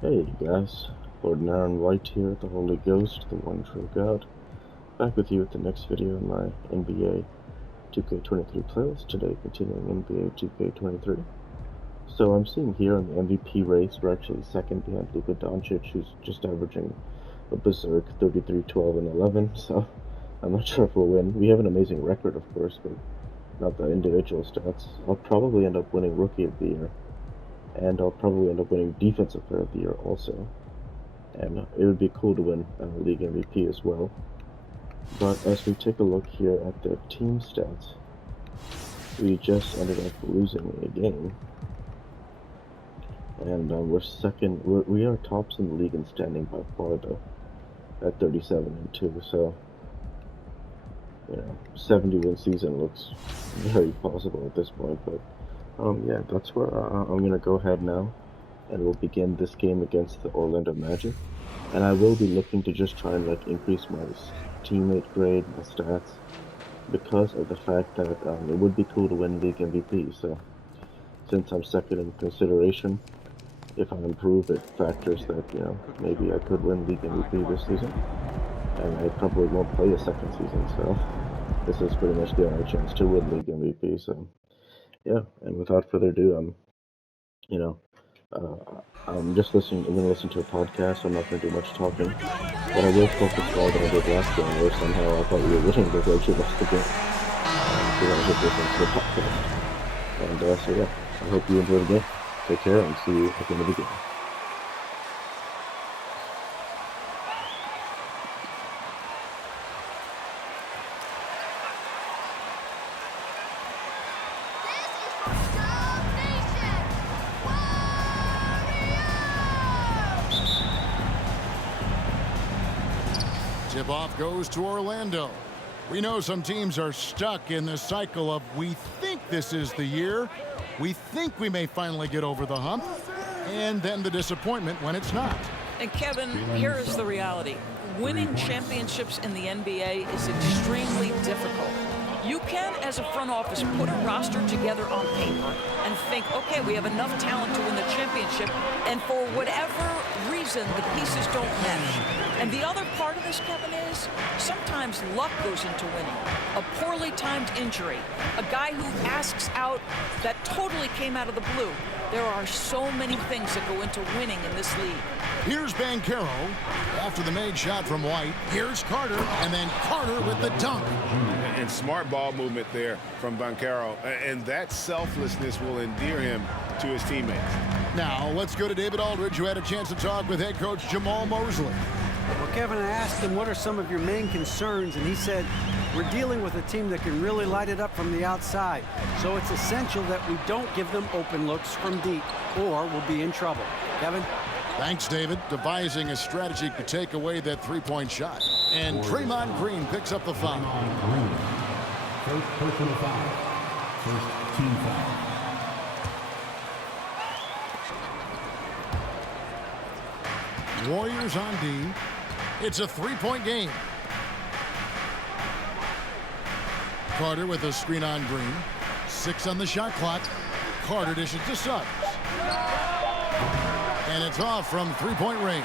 Hey guys, Lord Naren White here, the Holy Ghost, the one true God, back with you with the next video in my NBA 2K23 playlist. Today, continuing NBA 2K23. So I'm seeing here on the MVP race, we're actually second behind Luka Doncic, who's just averaging a berserk 33, 12, and 11, so I'm not sure if we'll win. We have an amazing record, of course, but not the individual stats. I'll probably end up winning Rookie of the Year, and I'll probably end up winning Defensive Player of the Year also. And it would be cool to win League MVP as well. But as we take a look here at the team stats, we just ended up losing a game. And we're second, we are tops in the league in standing by far though, at 37-2, so, 70-win season looks very possible at this point, but yeah, that's where I'm going to go ahead now, and we'll begin this game against the Orlando Magic. And I will be looking to just try and increase my teammate grade, my stats, because of the fact that it would be cool to win League MVP. So since I'm second in consideration, if I improve, it factors that maybe I could win League MVP this season, and I probably won't play a second season. So this is pretty much the only chance to win League MVP. So yeah, and without further ado, I'm just listening. I'm gonna listen to a podcast. I'm not gonna do much talking, but I will focus more than I did last game, where somehow I thought we were winning the Rachel lost the game. So I'm gonna get this into the podcast. And so yeah, I hope you enjoy the game. Take care, and see you at the end of the game. Tip-off goes to Orlando. We know some teams are stuck in the cycle of we think this is the year, we think we may finally get over the hump, and then the disappointment when it's not. And Kevin, here is the reality. Winning championships in the NBA is extremely difficult. You can, as a front office, put a roster together on paper and think, okay, we have enough talent to win the championship, and for whatever reason, the pieces don't mesh. And the other part of this, Kevin, is sometimes luck goes into winning. A poorly timed injury, a guy who asks out that totally came out of the blue. There are so many things that go into winning in this league. Here's Banchero after the made shot from White. Here's Carter, and then Carter with the dunk. And smart ball movement there from Banchero, and that selflessness will endear him to his teammates. Now let's go to David Aldridge, who had a chance to talk with head coach Jamal Mosley. Well, Kevin, I asked him what are some of your main concerns, and he said, we're dealing with a team that can really light it up from the outside. So it's essential that we don't give them open looks from deep, or we'll be in trouble. Kevin? Thanks, David. Devising a strategy to take away that three-point shot. And Draymond Green picks up the foul. First personal foul. First team foul. Warriors on D. It's a three-point game. Carter with a screen on Green. 6 on the shot clock. Carter dishes to Suggs. And it's off from three-point range.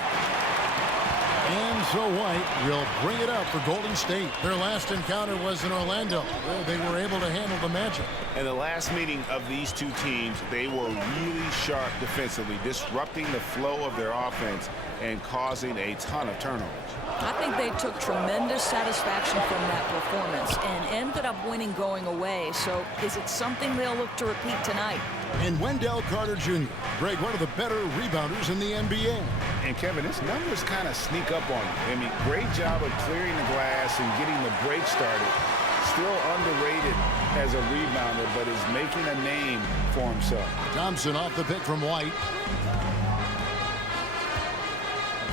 And so White will bring it up for Golden State. Their last encounter was in Orlando. They were able to handle the matchup. In the last meeting of these two teams, they were really sharp defensively, disrupting the flow of their offense and causing a ton of turnovers. I think they took tremendous satisfaction from that performance and ended up winning going away. So is it something they'll look to repeat tonight? And Wendell Carter Jr., Greg, one of the better rebounders in the NBA. And Kevin, his numbers kind of sneak up on you. I mean, great job of clearing the glass and getting the break started. Still underrated as a rebounder, but is making a name for himself. Thompson off the pick from White.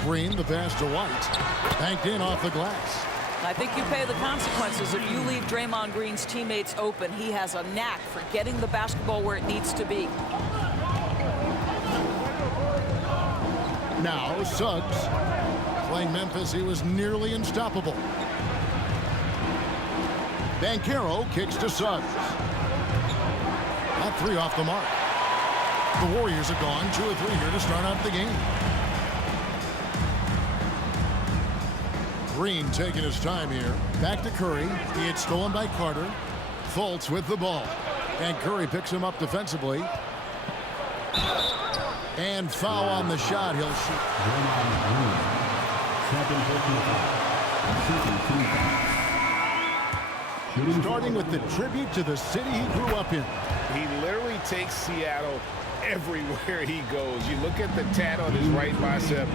Green, the pass to White. Banked in off the glass. I think you pay the consequences if you leave Draymond Green's teammates open. He has a knack for getting the basketball where it needs to be. Now Suggs. Playing Memphis, he was nearly unstoppable. Banchero kicks to Suggs. Not 3 off the mark. The Warriors are gone 2 of 3 here to start out the game. Green taking his time here. Back to Curry. He had stolen by Carter. Fultz with the ball. And Curry picks him up defensively. And foul on the shot. He'll shoot. Starting with the tribute to the city he grew up in. He literally takes Seattle everywhere he goes. You look at the tat on his right bicep.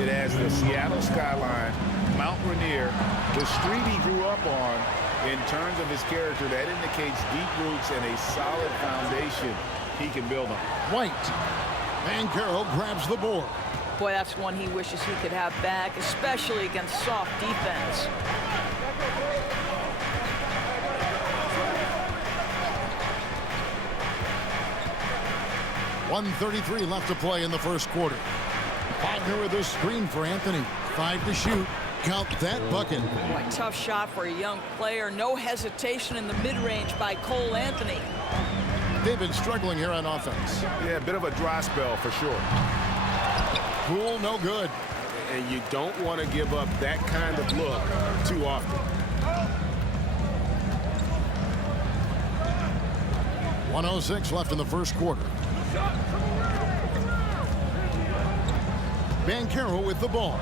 It has the Seattle skyline, Mount Rainier, the street he grew up on. In terms of his character, that indicates deep roots and a solid foundation he can build on. White. Banchero grabs the board. Boy, that's one he wishes he could have back, especially against soft defense. .133 left to play in the first quarter. Wagner with a screen for Anthony. 5 to shoot. Count that bucket. Boy, tough shot for a young player. No hesitation in the mid-range by Cole Anthony. They've been struggling here on offense. Yeah, a bit of a dry spell for sure. Poole, no good. And you don't want to give up that kind of look too often. 1:06 left in the first quarter. Banchero with the ball.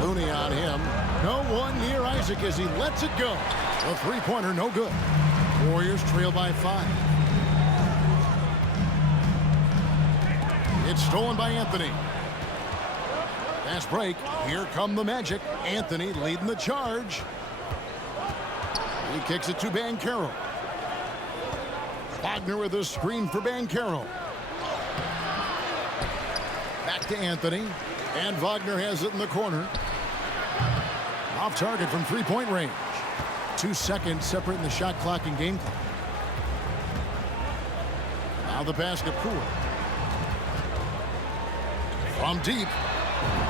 Looney on him. No one near Isaac as he lets it go. The three-pointer, no good. Warriors trail by 5. It's stolen by Anthony. Fast break. Here come the Magic. Anthony leading the charge. He kicks it to Banchero. Wagner with a screen for Banchero. Back to Anthony. And Wagner has it in the corner. Off target from three-point range. 2 seconds separating the shot clock and game clock. Now the basket Poole. From deep.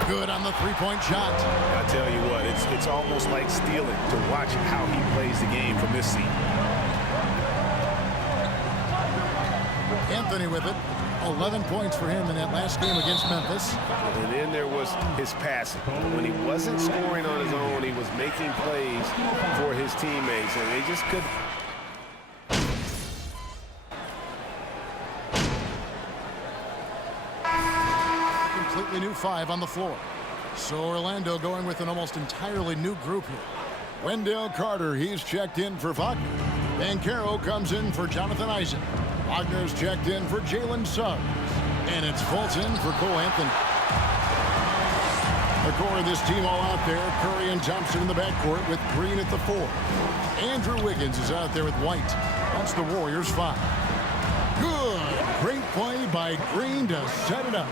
Good on the three-point shot. I tell you what, it's almost like stealing to watch how he plays the game from this seat. Anthony with it. 11 points for him in that last game against Memphis. And then there was his passing. When he wasn't scoring on his own, he was making plays for his teammates, and they just couldn't. Completely new 5 on the floor. So Orlando going with an almost entirely new group here. Wendell Carter, he's checked in for Wagner. Banchero comes in for Jonathan Isaac. Wagner's checked in for Jalen Suggs. And it's Fultz in for Cole Anthony. The core of this team all out there. Curry and Thompson in the backcourt with Green at the 4. Andrew Wiggins is out there with White. That's the Warriors 5. Good. Great play by Green to set it up.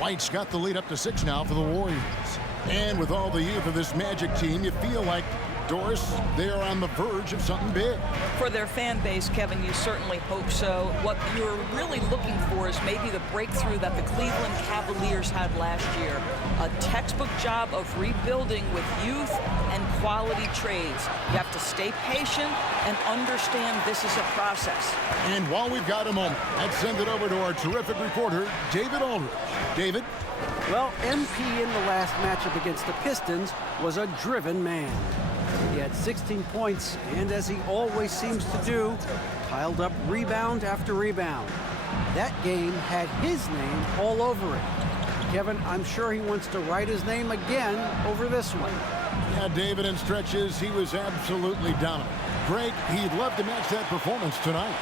White's got the lead up to 6 now for the Warriors. And with all the youth of this Magic team, you feel like, Doris, they are on the verge of something big. For their fan base, Kevin, you certainly hope so. What you're really looking for is maybe the breakthrough that the Cleveland Cavaliers had last year. A textbook job of rebuilding with youth and quality trades. You have to stay patient and understand this is a process. And while we've got a moment, let's send it over to our terrific reporter, David Aldridge. David? Well, MP in the last matchup against the Pistons was a driven man. He had 16 points, and as he always seems to do, piled up rebound after rebound. That game had his name all over it. Kevin, I'm sure he wants to write his name again over this one. Yeah, David, in stretches, he was absolutely dominant. Greg, he'd love to match that performance tonight.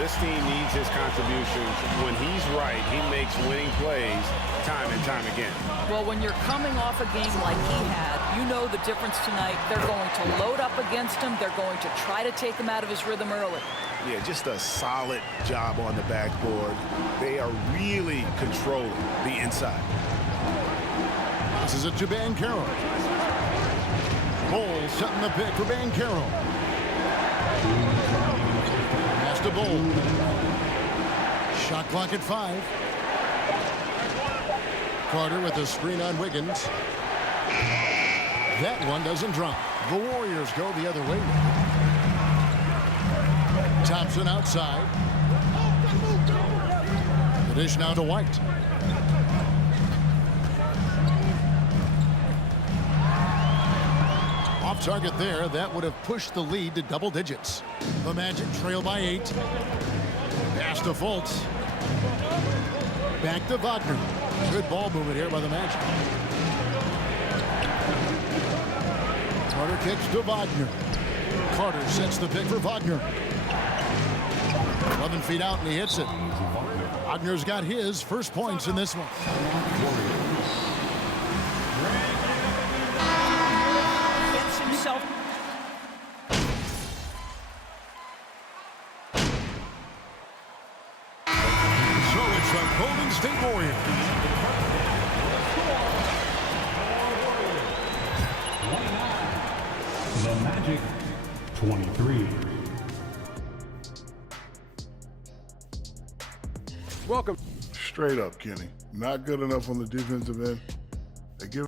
This team needs his contributions. When he's right, he makes winning plays time and time again. Well, when you're coming off a game like he had, you know the difference tonight. They're going to load up against him. They're going to try to take him out of his rhythm early. Yeah, just a solid job on the backboard. They are really controlling the inside. This is it to Banchero. Bull setting the pick for Banchero. Pass to Bull. Shot clock at 5. Carter with a screen on Wiggins. That one doesn't drop. The Warriors go the other way. Thompson outside. The dish now to White. target there. That would have pushed the lead to double digits. The Magic trail by 8. Pass to Fultz. Back to Wagner. Good ball movement here by the Magic. Carter kicks to Wagner. Carter sets the pick for Wagner. 11 feet out, and he hits it. Wagner's got his first points in this one. Gets himself. So it's the Golden State Warriors. The Magic, 23. Welcome. Straight up, Kenny. Not good enough on the defensive end. They give.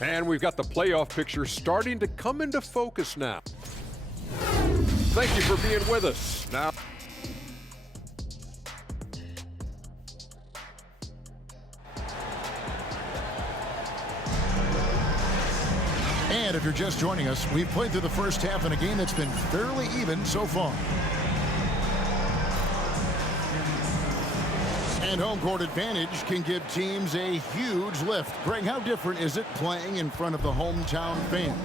And we've got the playoff picture starting to come into focus now. Thank you for being with us. Now, And if you're just joining us, we've played through the first half in a game that's been fairly even so far. And home court advantage can give teams a huge lift. Greg, how different is it playing in front of the hometown fans?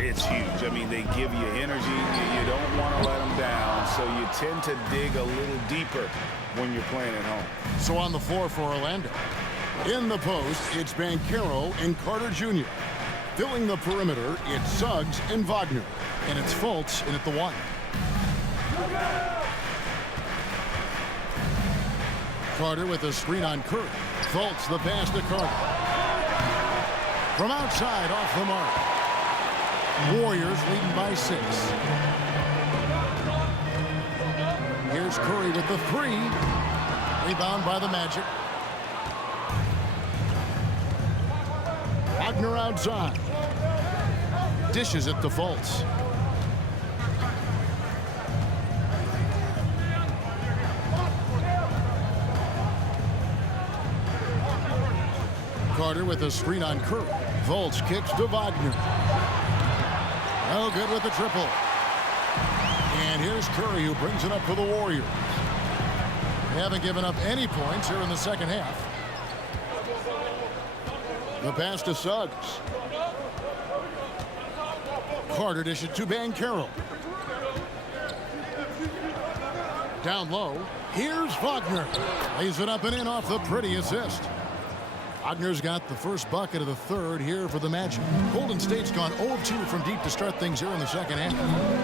It's huge. I mean, they give you energy. You don't want to let them down, so you tend to dig a little deeper when you're playing at home. So on the floor for Orlando. In the post, it's Banchero and Carter Jr. Filling the perimeter, it's Suggs and Wagner. And it's Fultz in at the 1. Carter with a screen on Curry. Fultz the pass to Carter. From outside, off the mark. Warriors leading by 6. Here's Curry with the 3. Rebound by the Magic. Wagner outside. Dishes it to Fultz. Carter with a screen on Curry. Fultz kicks to Wagner. No good with the triple. And here's Curry who brings it up for the Warriors. They haven't given up any points here in the second half. The pass to Suggs. Carter dishes to Banchero. Down low. Here's Wagner. Lays it up and in off the pretty assist. Wagner's got the first bucket of the third here for the Magic. Golden State's gone 0-2 from deep to start things here in the second half.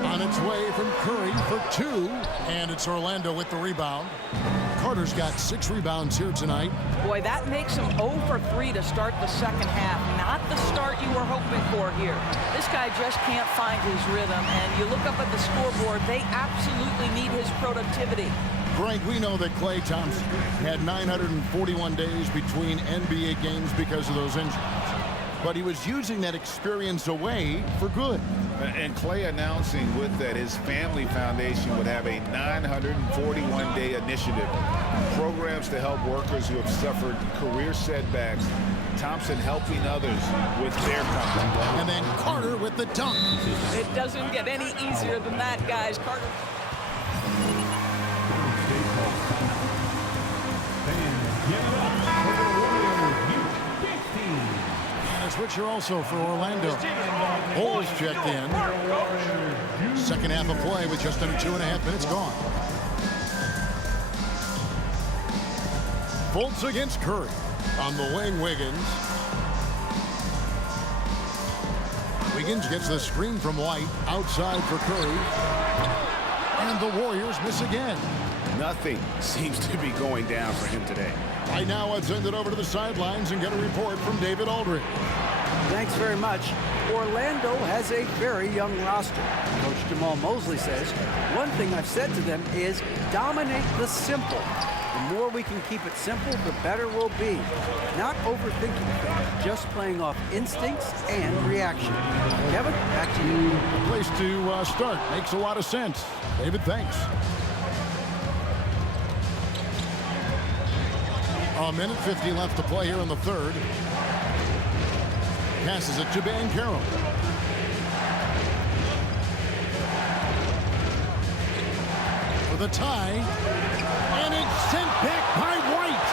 On its way from Curry for 2. And it's Orlando with the rebound. Carter's got 6 rebounds here tonight. Boy, that makes him 0 for 3 to start the second half. Not the start you were hoping for here. This guy just can't find his rhythm. And you look up at the scoreboard, they absolutely need his productivity. Frank, we know that Klay Thompson had 941 days between NBA games because of those injuries. But he was using that experience away for good. And Klay announcing with that his family foundation would have a 941-day initiative. Programs to help workers who have suffered career setbacks. Thompson helping others with their company. And then Carter with the dunk. It doesn't get any easier than that, guys. Carter. And a switcher also for Orlando. Holes checked in. Second half of play with just under 2.5 minutes gone. Fultz against Curry. On the wing, Wiggins. Wiggins gets the screen from White. Outside for Curry. And the Warriors miss again. Nothing seems to be going down for him today. Right now, let's send it over to the sidelines and get a report from David Aldridge. Thanks very much. Orlando has a very young roster. Coach Jamal Mosley says, one thing I've said to them is dominate the simple. The more we can keep it simple, the better we'll be. Not overthinking things, just playing off instincts and reaction. Kevin, back to you. A place to start. Makes a lot of sense. David, thanks. A minute 50 left to play here in the third. Passes it to Banchero. the tie. And it's sent back by White.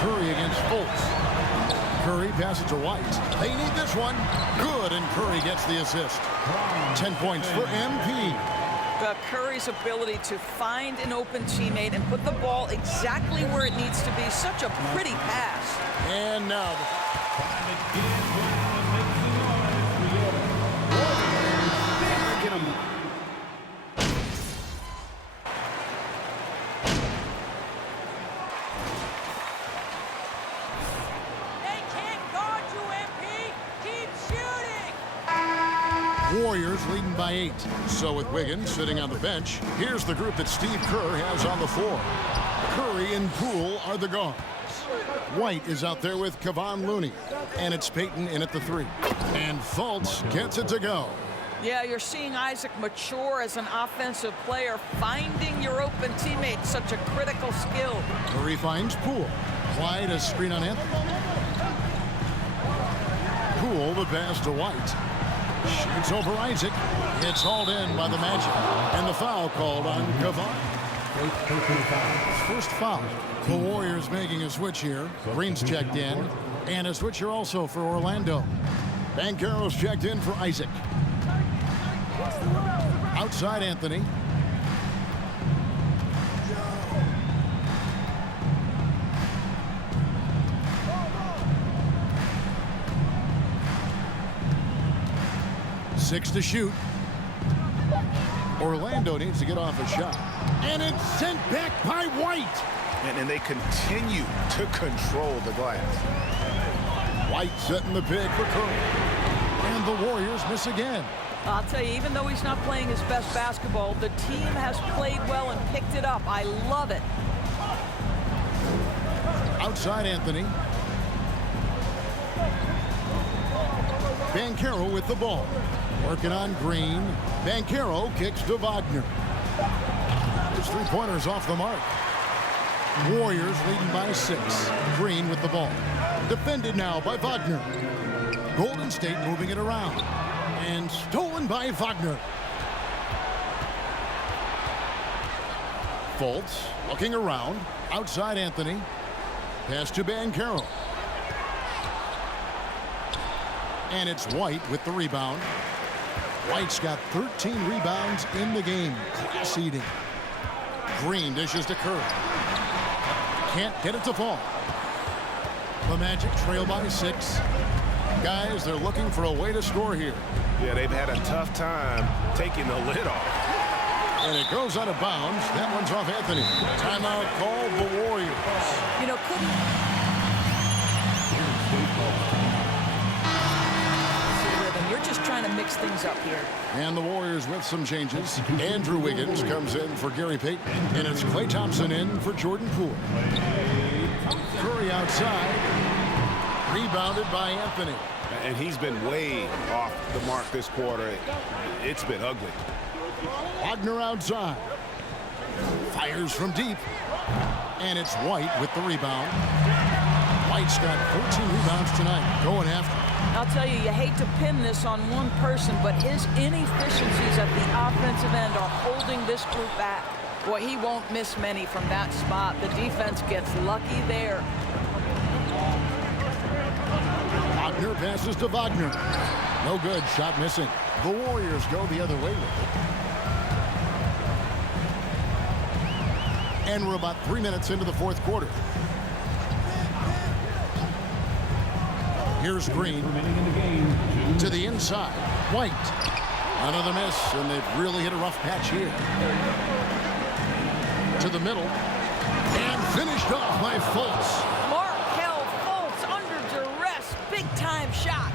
Curry against Fultz. Curry passes to White. They need this one. Good, and Curry gets the assist. 10 points for MP. Curry's ability to find an open teammate and put the ball exactly where it needs to be. Such a pretty pass. And now Get him. Warriors leading by 8. So with Wiggins sitting on the bench, here's the group that Steve Kerr has on the floor. Curry and Poole are the guards. White is out there with Kevon Looney. And it's Payton in at the 3. And Fultz gets it to go. Yeah, you're seeing Isaac mature as an offensive player. Finding your open teammate, such a critical skill. Curry finds Poole. Clyde a screen on Anthony. Poole the pass to White. Shoots over Isaac. It's hauled in by the Magic. And the foul called on Kevon. First foul. The Warriors making a switch here. Green's checked in. And a switch here also for Orlando. Banchero's checked in for Isaac. Outside Anthony. Six to shoot. Orlando needs to get off a shot. And it's sent back by White. And they continue to control the glass. White setting the pick for Curry. And the Warriors miss again. I'll tell you, even though he's not playing his best basketball, the team has played well and picked it up. I love it. Outside Anthony. Banchero with the ball. Working on Green. Banchero kicks to Wagner. His three-pointers off the mark. Warriors leading by 6. Green with the ball. Defended now by Wagner. Golden State moving it around. And stolen by Wagner. Fultz looking around. Outside Anthony. Pass to Banchero. And it's White with the rebound. White's got 13 rebounds in the game. Class eating. Green dishes to Curry. Can't get it to fall. The Magic trail by 6. Guys, they're looking for a way to score here. Yeah, they've had a tough time taking the lid off. And it goes out of bounds. That one's off Anthony. Timeout called the Warriors. You know, you're just trying to mix things up here. And the Warriors with some changes. Andrew Wiggins comes in for Gary Payton. And it's Klay Thompson in for Jordan Poole. Curry outside. Rebounded by Anthony. And he's been way off the mark this quarter. It's been ugly. Wagner outside. Fires from deep. And it's White with the rebound. White's got 14 rebounds tonight. Going after. I'll tell you, you hate to pin this on one person, but his inefficiencies at the offensive end are holding this group back. Boy, he won't miss many from that spot. The defense gets lucky there. Wagner passes to Wagner. No good. Shot missing. The Warriors go the other way with it. And we're about 3 minutes into the fourth quarter. Here's Green to the inside. White. Another miss, and they've really hit a rough patch here. To the middle. And finished off by Fultz. Markelle Fultz under duress. Big-time shot.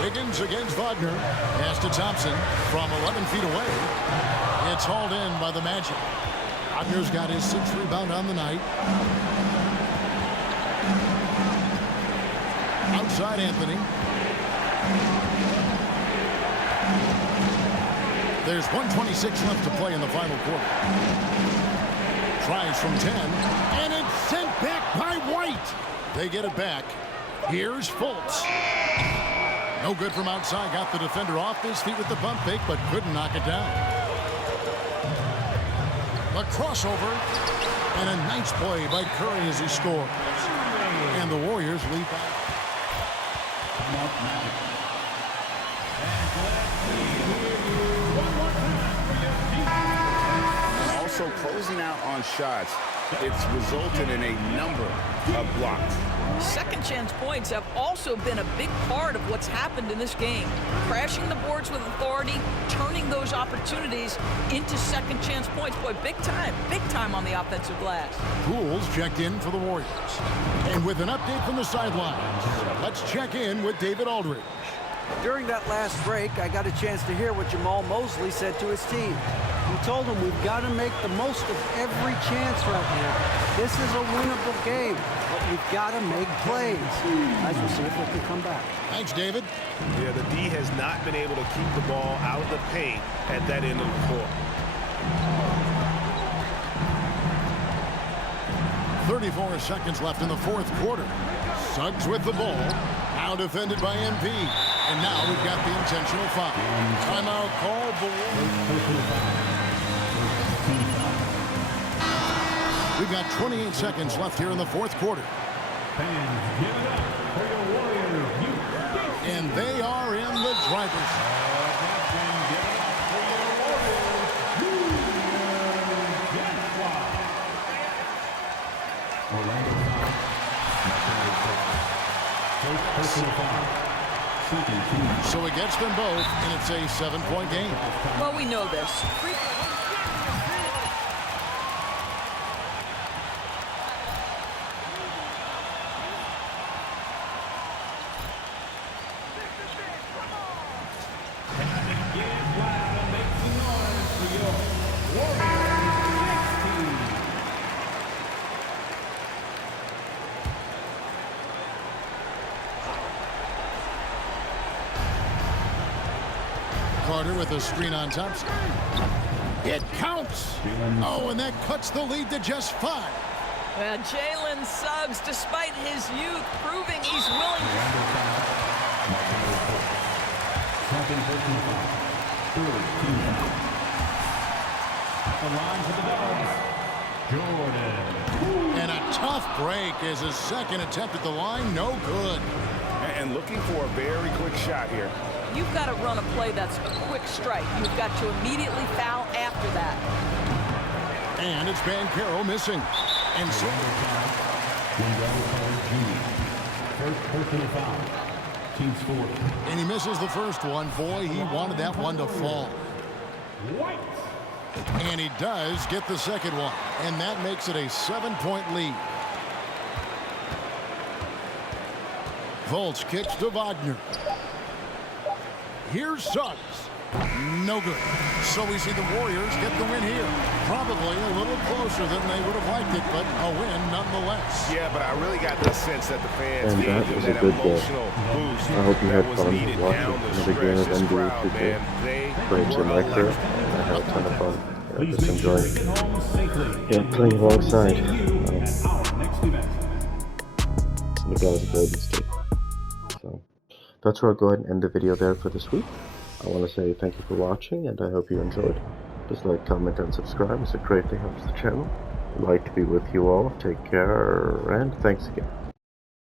Wiggins against Wagner. Pass to Thompson from 11 feet away. It's hauled in by the Magic. Wagner's got his 6th rebound on the night. Outside Anthony. There's 1:26 left to play in the final quarter. Tries from 10. And it's sent back by White. They get it back. Here's Fultz. No good from outside. Got the defender off his feet with the pump fake, but couldn't knock it down. A crossover, and a nice play by Curry as he scores. And the Warriors lead back. Also closing out on shots, it's resulted in a number of blocks. Second chance points have also been a big part of what's happened in this game. Crashing the boards with authority, turning those opportunities into second chance points. Boy, big time on the offensive glass. Pools checked in for the Warriors. And with an update from the sidelines, let's check in with David Aldridge. During that last break, I got a chance to hear what Jamal Mosley said to his team. He told them we've got to make the most of every chance right now. This is a winnable game, but we've got to make plays. Guys, we'll see if we can come back. Thanks, David. Yeah, the D has not been able to keep the ball out of the paint at that end of the court. 34 seconds left in the fourth quarter. Suggs with the ball. Now defended by MP. And now we've got the intentional foul. Timeout called the Warriors. We've got 28 seconds left here in the fourth quarter. Fans, give it up for your Warriors. And they are in the driver's seat. So it gets them both, and it's a 7-point game. Well, we know this. Carter with a screen on Thompson. It counts. Oh, and that cuts the lead to just 5. Well, Jalen Suggs, despite his youth, proving he's willing to... And a tough break as his second attempt at the line, no good. And looking for a very quick shot here. You've got to run a play that's a quick strike. You've got to immediately foul after that. And it's Banchero missing. And so... First personal foul. Team score. And he misses the first one. Boy, he wanted that one to fall. White. And he does get the second one. And that makes it a 7-point lead. Volts kicks to Wagner. Here's Suggs. No good. So we see the Warriors get the win here. Probably a little closer than they would have liked it, but a win nonetheless. Yeah, but I really got the sense that the fans And gave that them was a that good game. emotional boost I hope you that had was fun needed watching down the another game stretch. of This NBA crowd, 2K. man, they Playing some were like that, electric. and I had a ton of fun. Yeah, Please just make sure enjoying to get home safely. Yeah, playing alongside At our next event. the guys at Golden State. So that's where I'll go ahead and end the video there for this week. I want to say thank you for watching, and I hope you enjoyed. Just like, comment, and subscribe. It greatly helps the channel. I'd like to be with you all. Take care, and thanks again.